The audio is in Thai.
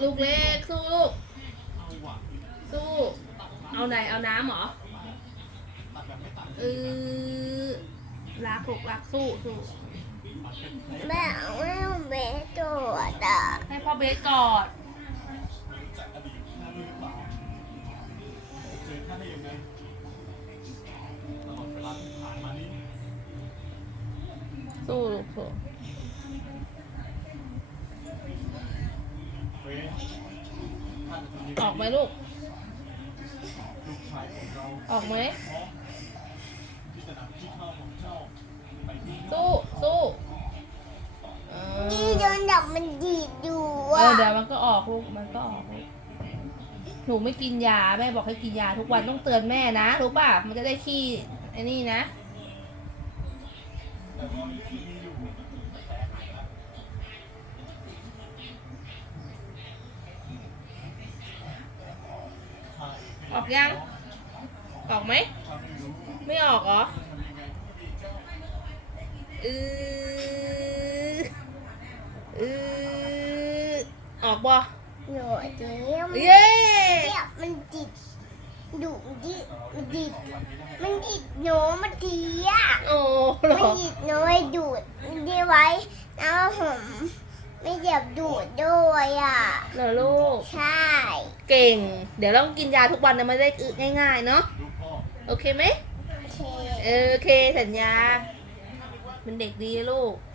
ลูกเล็กสู้ลูก สู้ เอาไหนเอาน้ำเหรอเออรักลูกรักสู้สู้แม่ไม่เบสโจดอะให้พ่อเบสกอดสู้ลูกสู้ ออกไหมลูก ออกไหม สู้ สู้เอนี่อโดนดับมันดีดอยู่เออะอเดี๋ยวมันก็ออกลูก มันก็ออกลูกหนูไม่กินยา แม่บอกให้กินยาทุกวันต้องเตือนแม่นะ รู้ป่ะ มันจะได้ขี้ไอ้นี่นะ อ อกยัง ออกไหม ไม่ออกเหรอเออเออออกบ่หนูเนี้ยมันเย้เนี่ยมันดิดดุดิมันดิดมันดิดหนูมันดีอะโอ้เหรมันอดิดหนูให้ดูดมันดีไว้แล้วผมไม่เหยียบดูดด้วยอะ เหรอลูก ใช่ เก่ง เดี๋ยวต้องกินยาทุกวันนะไม่ได้อึง่าย ๆ เนาะโอเคไหมโอเค เออโอเคสัญญาเป็นเด็กดีลูกโ